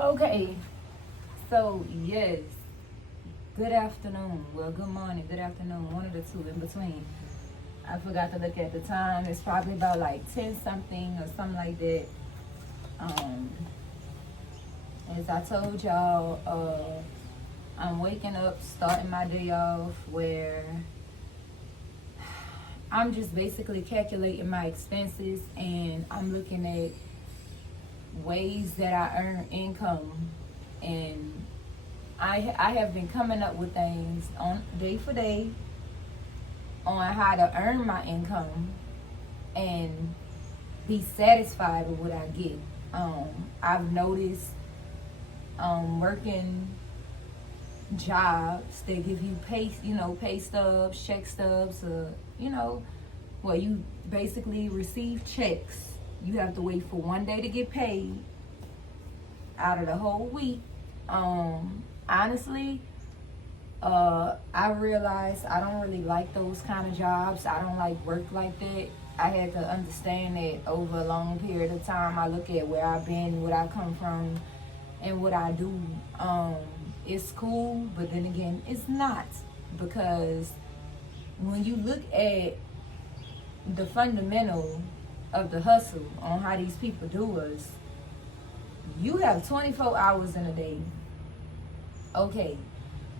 Okay, so yes, good afternoon. Well, good morning, good afternoon, one of the two in between. I forgot to look at the time. It's probably about like 10 something or something like that. Um, as I told y'all, I'm waking up, starting my day off where I'm just basically calculating my expenses and I'm looking at ways that I earn income, and I have been coming up with things on day for day on how to earn my income and be satisfied with what I get. I've noticed working jobs, they give you pay stubs, check stubs, where you basically receive checks. You have to wait for one day to get paid out of the whole week. Honestly, I realized I don't really like those kind of jobs. I don't like work like that. I had to understand that over a long period of time. I look at where I've been, what I come from, and what I do. It's cool, but then again, it's not, because when you look at the fundamental of the hustle on how these people do us, you have 24 hours in a day. Okay,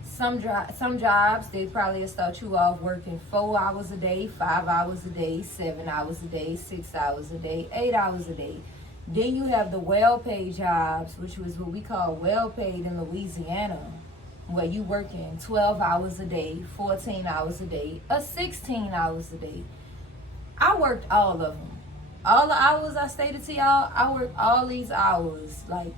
some jobs, they probably start you off working 4 hours a day, 5 hours a day, 7 hours a day, 6 hours a day, 8 hours a day. Then you have the well-paid jobs, which was what we call well-paid in Louisiana, where you working 12 hours a day, 14 hours a day, or 16 hours a day. I worked all of them. All the hours I stated to y'all, I worked all these hours, like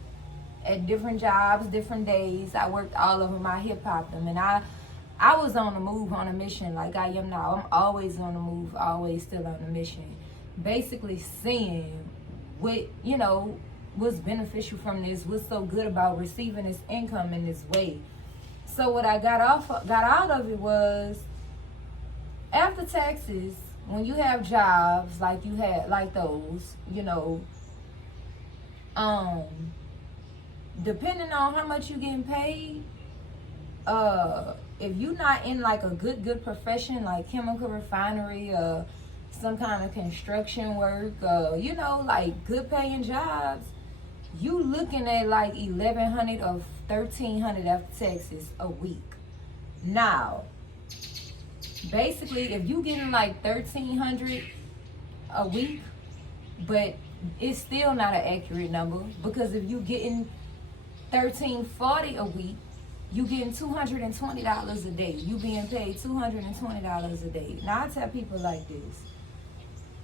at different jobs, different days. I worked all of them. I hip hopped them, and I was on the move, on a mission, like I am now. I'm always on the move, always still on the mission. Basically, seeing what what's beneficial from this, what's so good about receiving this income in this way. So what I got out of it was, after taxes, when you have jobs like you had, like those, depending on how much you getting paid, if you're not in like a good profession like chemical refinery or some kind of construction work, like good paying jobs, you looking at like 1,100 or 1,300 after taxes a week. Now, basically, if you getting like 1,300 a week, but it's still not an accurate number, because if you getting 1,340 a week, you getting $220 a day. You being paid $220 a day. Now I tell people like this: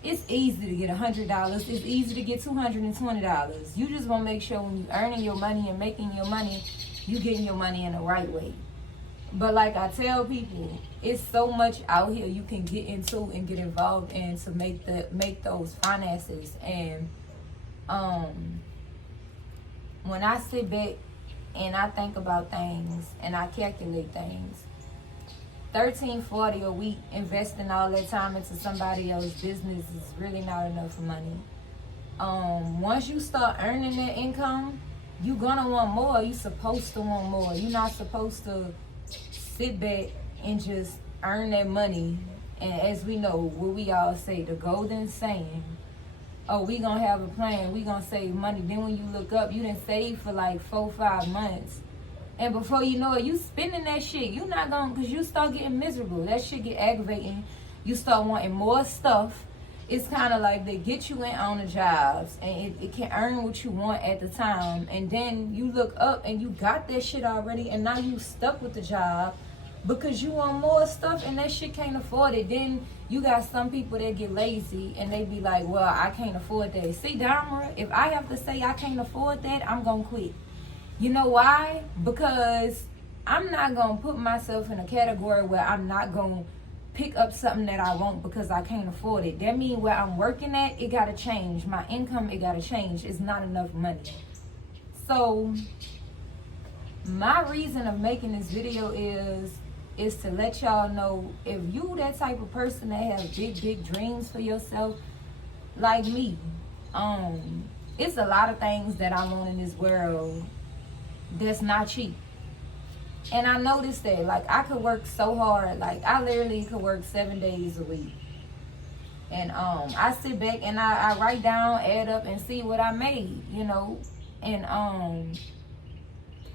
it's easy to get $100. It's easy to get $220. You just want to make sure when you earning your money and making your money, you getting your money in the right way. But like I tell people, it's so much out here you can get into and get involved in to make those finances. And when I sit back and I think about things and I calculate things, 1,340 a week, investing all that time into somebody else's business is really not enough money. Once you start earning that income, you're gonna want more. You're supposed to want more. You're not supposed to sit back and just earn that money. And as we know, what we all say, the golden saying, oh, we gonna have a plan, we gonna save money. Then when you look up, you didn't save for like 4-5 months. And before you know it, you spending that shit. You not gonna, because you start getting miserable. That shit get aggravating. You start wanting more stuff. It's kind of like they get you in on the jobs, and it can earn what you want at the time. And then you look up and you got that shit already, and now you stuck with the job because you want more stuff and that shit can't afford it. Then you got some people that get lazy and they be like, well, I can't afford that. See, Dharma, if I have to say I can't afford that, I'm gonna quit. You know why? Because I'm not gonna put myself in a category where I'm not gonna pick up something that I want because I can't afford it. That means where I'm working at, it gotta change. My income, it gotta change. It's not enough money. So my reason of making this video is to let y'all know, if you that type of person that have big dreams for yourself, like me, it's a lot of things that I want in this world that's not cheap. And I noticed that, like, I could work so hard. Like, I literally could work 7 days a week. And I sit back and I write down, add up, and see what I made, you know. And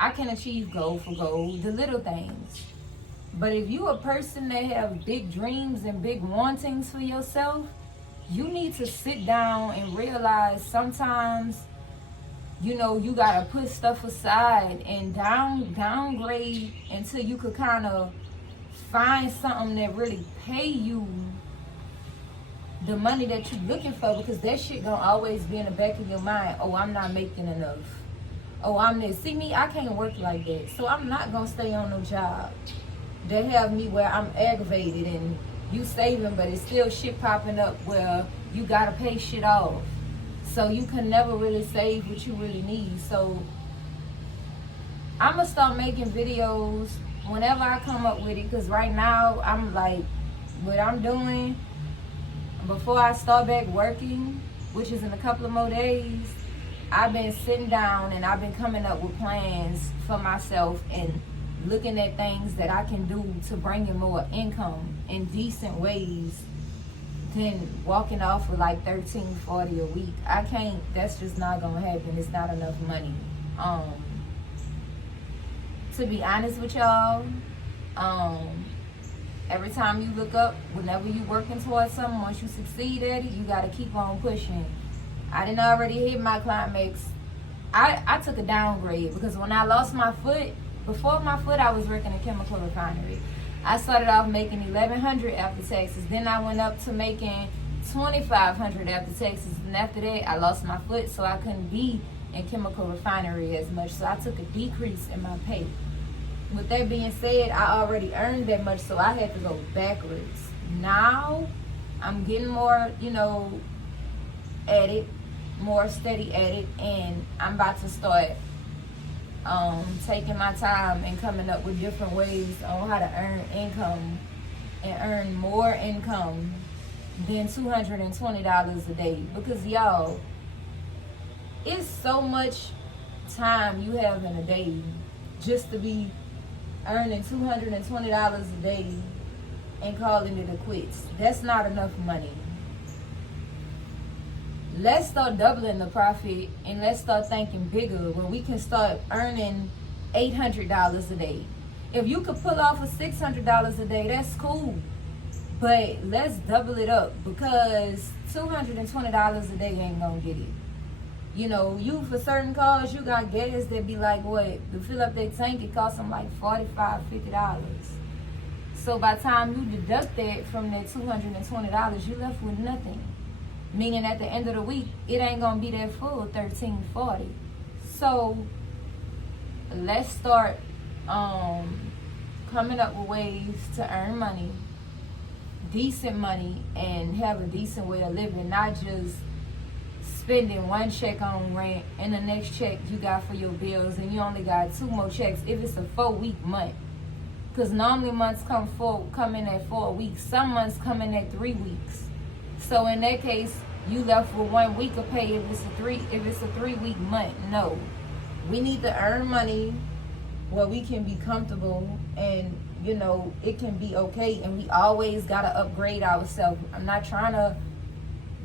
I can achieve goal for goal, the little things. But if you a person that have big dreams and big wantings for yourself, you need to sit down and realize sometimes, you know, you gotta put stuff aside and downgrade until you could kind of find something that really pay you the money that you're looking for, because that shit gonna always be in the back of your mind. Oh, I'm not making enough. Oh, I'm this. See me, I can't work like that. So I'm not gonna stay on no job that have me where I'm aggravated and you saving, but it's still shit popping up where you gotta pay shit off. So you can never really save what you really need. So I'm gonna start making videos whenever I come up with it, because right now I'm like, what I'm doing before I start back working, which is in a couple of more days, I've been sitting down and I've been coming up with plans for myself and looking at things that I can do to bring in more income in decent ways than walking off with like $13.40 a week. I can't, that's just not gonna happen. It's not enough money. To be honest with y'all, every time you look up, whenever you working towards something, once you succeed at it, you gotta keep on pushing. I didn't already hit my climax. I took a downgrade because when I lost my foot, before my foot I was working in a chemical refinery. I started off making $1,100 after taxes. Then I went up to making $2,500 after taxes. And after that, I lost my foot, so I couldn't be in chemical refinery as much. So I took a decrease in my pay. With that being said, I already earned that much, so I had to go backwards. Now, I'm getting more, you know, at it, more steady at it, and I'm about to start taking my time and coming up with different ways on how to earn income and earn more income than $220 a day. Because y'all, it's so much time you have in a day just to be earning $220 a day and calling it a quits. That's not enough money. Let's start doubling the profit and let's start thinking bigger, where we can start earning $800 a day. If you could pull off a $600 a day, that's cool. But let's double it up, because $220 a day ain't gonna get it. You know, you for certain cars, you got gas that be like, what, to fill up that tank, it costs them like $45, $50. So by the time you deduct that from that $220, you left with nothing. Meaning at the end of the week, it ain't gonna be that full $13.40. So let's start coming up with ways to earn money, decent money, and have a decent way of living, not just spending one check on rent and the next check you got for your bills and you only got 2 more checks if it's a 4-week month. Because normally months come in at 4 weeks. Some months come in at 3 weeks. So in that case, you left with 1 week of pay if it's a 3-week month. No. We need to earn money where we can be comfortable and, you know, it can be okay, and we always gotta upgrade ourselves. I'm not trying to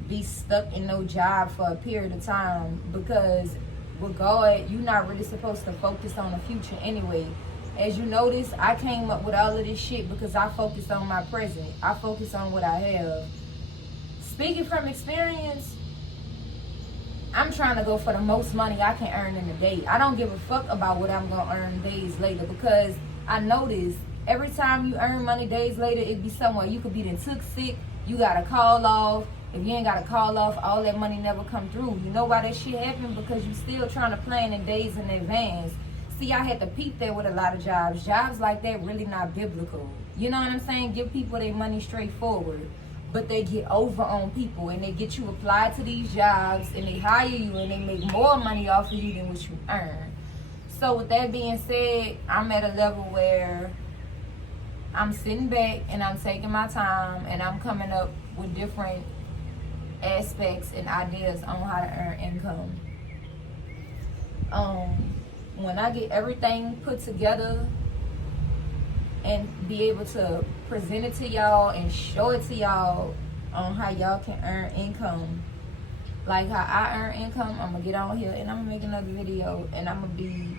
be stuck in no job for a period of time, because with God, you're not really supposed to focus on the future anyway. As you notice, I came up with all of this shit because I focus on my present. I focus on what I have. Speaking from experience, I'm trying to go for the most money I can earn in a day. I don't give a fuck about what I'm going to earn days later, because I notice every time you earn money days later, it be somewhere. You could be then took sick, you got to call off. If you ain't got to call off, all that money never come through. You know why that shit happened? Because you still trying to plan in days in advance. See, I had to peep that with a lot of jobs. Jobs like that really not biblical. You know what I'm saying? Give people their money straightforward. But they get over on people and they get you applied to these jobs and they hire you and they make more money off of you than what you earn. So with that being said, I'm at a level where I'm sitting back and I'm taking my time and I'm coming up with different aspects and ideas on how to earn income. when I get everything put together and be able to present it to y'all and show it to y'all on how y'all can earn income, like how I earn income, I'm gonna get on here and I'm gonna make another video, and I'm gonna be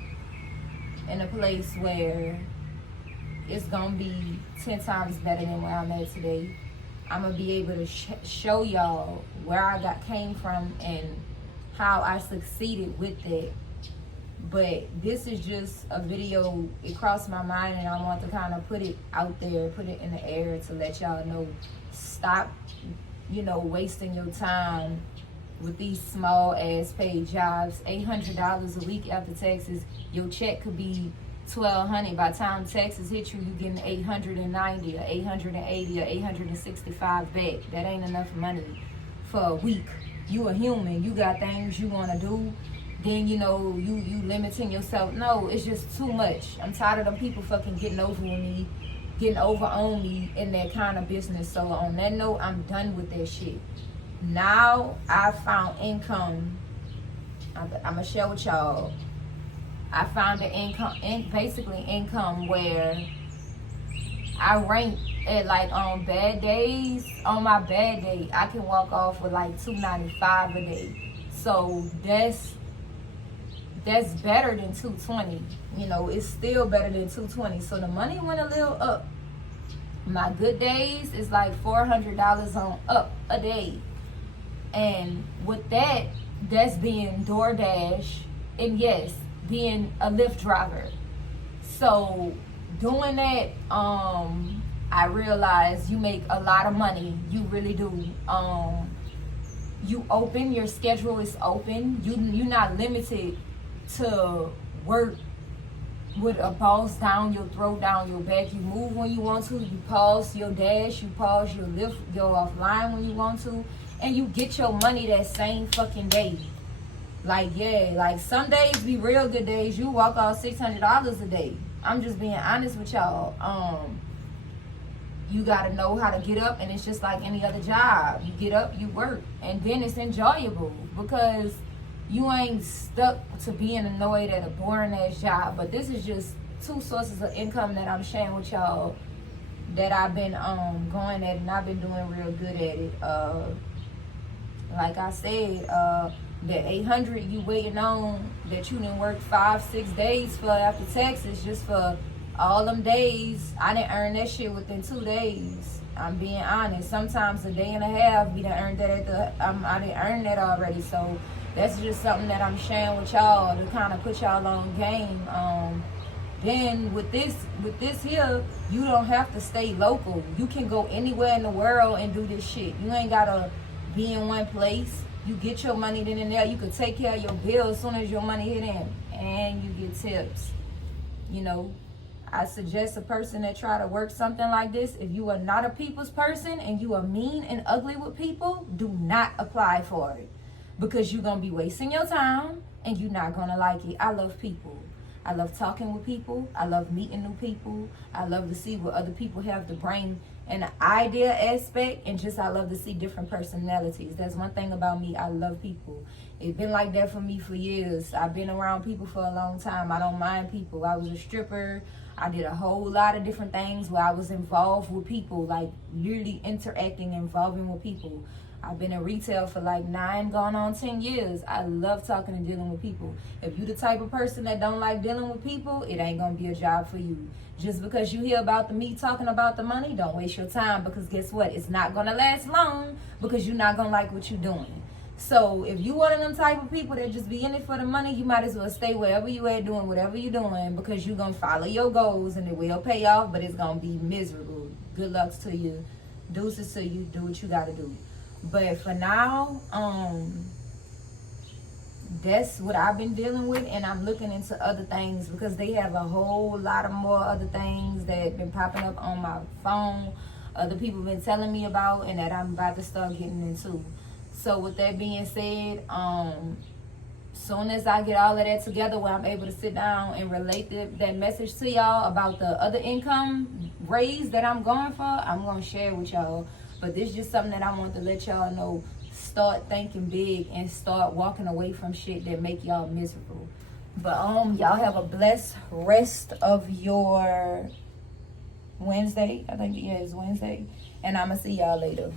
in a place where it's gonna be 10 times better than where I'm at today. I'm gonna be able to show y'all where I came from and how I succeeded with that. But this is just a video. It crossed my mind, and I want to kind of put it out there, put it in the air to let y'all know, stop, wasting your time with these small ass paid jobs. $800 a week after taxes. Your check could be $1,200. By the time taxes hit you, you getting $890 or $880 or $865 back. That ain't enough money for a week. You a human. You got things you want to do. Then you limiting yourself. No, it's just too much. I'm tired of them people fucking getting over on me in that kind of business. So on that note, I'm done with that shit. Now I found income. I'm gonna share with y'all. I found the income where I rank at, like, on bad days. On my bad day, I can walk off with like $295 a day. So that's better than $220. It's still better than $220. So the money went a little up. My good days is like $400 on up a day. And with that, that's being DoorDash, and yes, being a Lyft driver. So doing that, I realized you make a lot of money. You really do. You open, your schedule is open. You're not limited to work with a boss down your throat, down your back. You move when you want to. You pause your dash. You pause your Lyft. Go offline when you want to. And you get your money that same fucking day. Like, yeah, like some days be real good days. You walk off $600 a day. I'm just being honest with y'all. You gotta know how to get up, and it's just like any other job. You get up, you work, and then it's enjoyable because you ain't stuck to being annoyed at a boring ass job. But this is just 2 sources of income that I'm sharing with y'all that I've been going at, and I've been doing real good at it. Like I said, that $800 you waiting on that you didn't work 5-6 days for after taxes, just for all them days. I didn't earn that shit within 2 days. I'm being honest. Sometimes a day and a half, we done earned that I didn't earn that already. So that's just something that I'm sharing with y'all to kind of put y'all on game. Then with this here, you don't have to stay local. You can go anywhere in the world and do this shit. You ain't gotta be in one place. You get your money then and there. You can take care of your bills as soon as your money hit in, and you get tips. I suggest a person that try to work something like this, if you are not a people's person and you are mean and ugly with people, do not apply for it, because you're gonna be wasting your time and you're not gonna like it. I love people. I love talking with people. I love meeting new people. I love to see what other people have to bring in the idea aspect, and just I love to see different personalities. That's one thing about me. I love people. It's been like that for me for years. I've been around people for a long time. I don't mind people. I was a stripper. I did a whole lot of different things where I was involved with people, like literally interacting, involving with people. I've been in retail for like 9 going on 10 years. I love talking and dealing with people. If you the type of person that don't like dealing with people, it ain't gonna be a job for you. Just because you hear about me talking about the money, don't waste your time, because guess what? It's not gonna last long, because you're not gonna like what you're doing. So if you one of them type of people that just be in it for the money, you might as well stay wherever you at doing whatever you're doing, because you're gonna follow your goals and it will pay off, but it's gonna be miserable. Good luck to you. Deuces to you. Do what you gotta do. But for now, that's what I've been dealing with, and I'm looking into other things, because they have a whole lot of more other things that been popping up on my phone. Other people been telling me about, and that I'm about to start getting into. So with that being said, soon as I get all of that together, where I'm able to sit down and relate that message to y'all about the other income raise that I'm going for, I'm gonna share with y'all. But this is just something that I want to let y'all know. Start thinking big and start walking away from shit that make y'all miserable. But y'all have a blessed rest of your Wednesday. I think it's Wednesday. And I'ma see y'all later.